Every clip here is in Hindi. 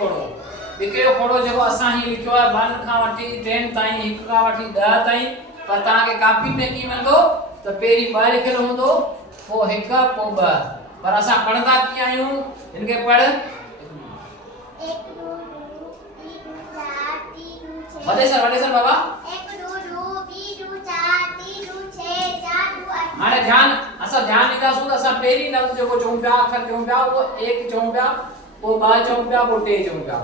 खोड़ो बिके जो खोड़ो जो असा ही लिखियो है 1 का वठी 10 ताई 1 का वठी 10 ताई पर ता के कॉपी में की वेंदो तो पेरी 2 लिखियो होंदो पो 1 पो 2 पर असा पढ़दा की आयूं इनके पढ़ 1 2 3 4 वडे सर बाबा 1 2 2 3 4 3 6 4 2 हाणे ध्यान असा ध्यान ॾींदासूं त असा पेरी लफ्ज़ जेको चऊं पिया अखर चऊं पिया वो 1 चऊं पिया वो 2 चऊं पिया वो 3 चऊं पिया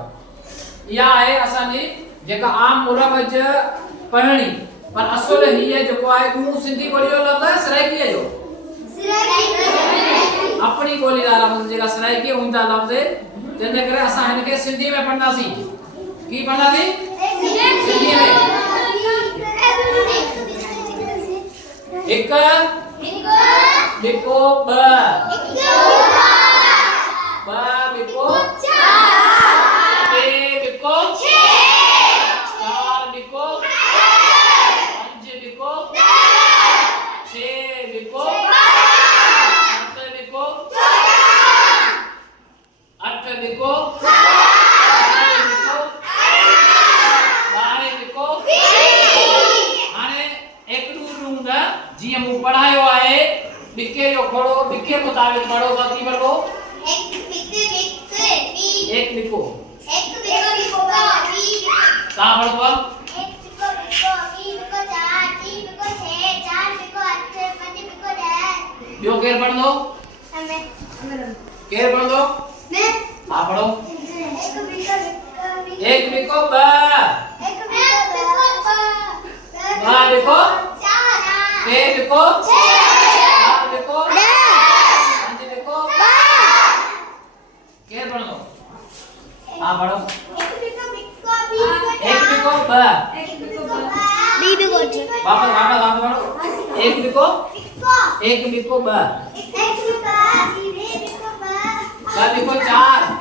या है असानी जेका आम मुरवज पढ़णी पर असुल ही है जो है तू सिंधी बोलियो लफ्ज़ सराइकी जो अपनी बोली दा लफ्ज़ जेका सराइकी हुंदा लफ्ज़ जने करे असा इनके सिंधी में पढ़नासी की पढ़नासी सिंधी में एक बिको ब बिको पढ़ायो है बिके जो खोड़ो बिके मुताबिक पढ़ो तो की पढ़ो एक लिखो कहां पढ़ो एक बिको 4 3 बिको 6 4 बिको 8 5 बिको 10 यो केर पढ़ दो हमें केर पढ़ दो मैं हां पढ़ो एक बिको ब बिको 4 बिको 4 बिको 5 बिको केर पढ़ दो हां पढ़ो एक बिको ब बी बिको वापस पढ़ो एक बिको ब एक बिको 4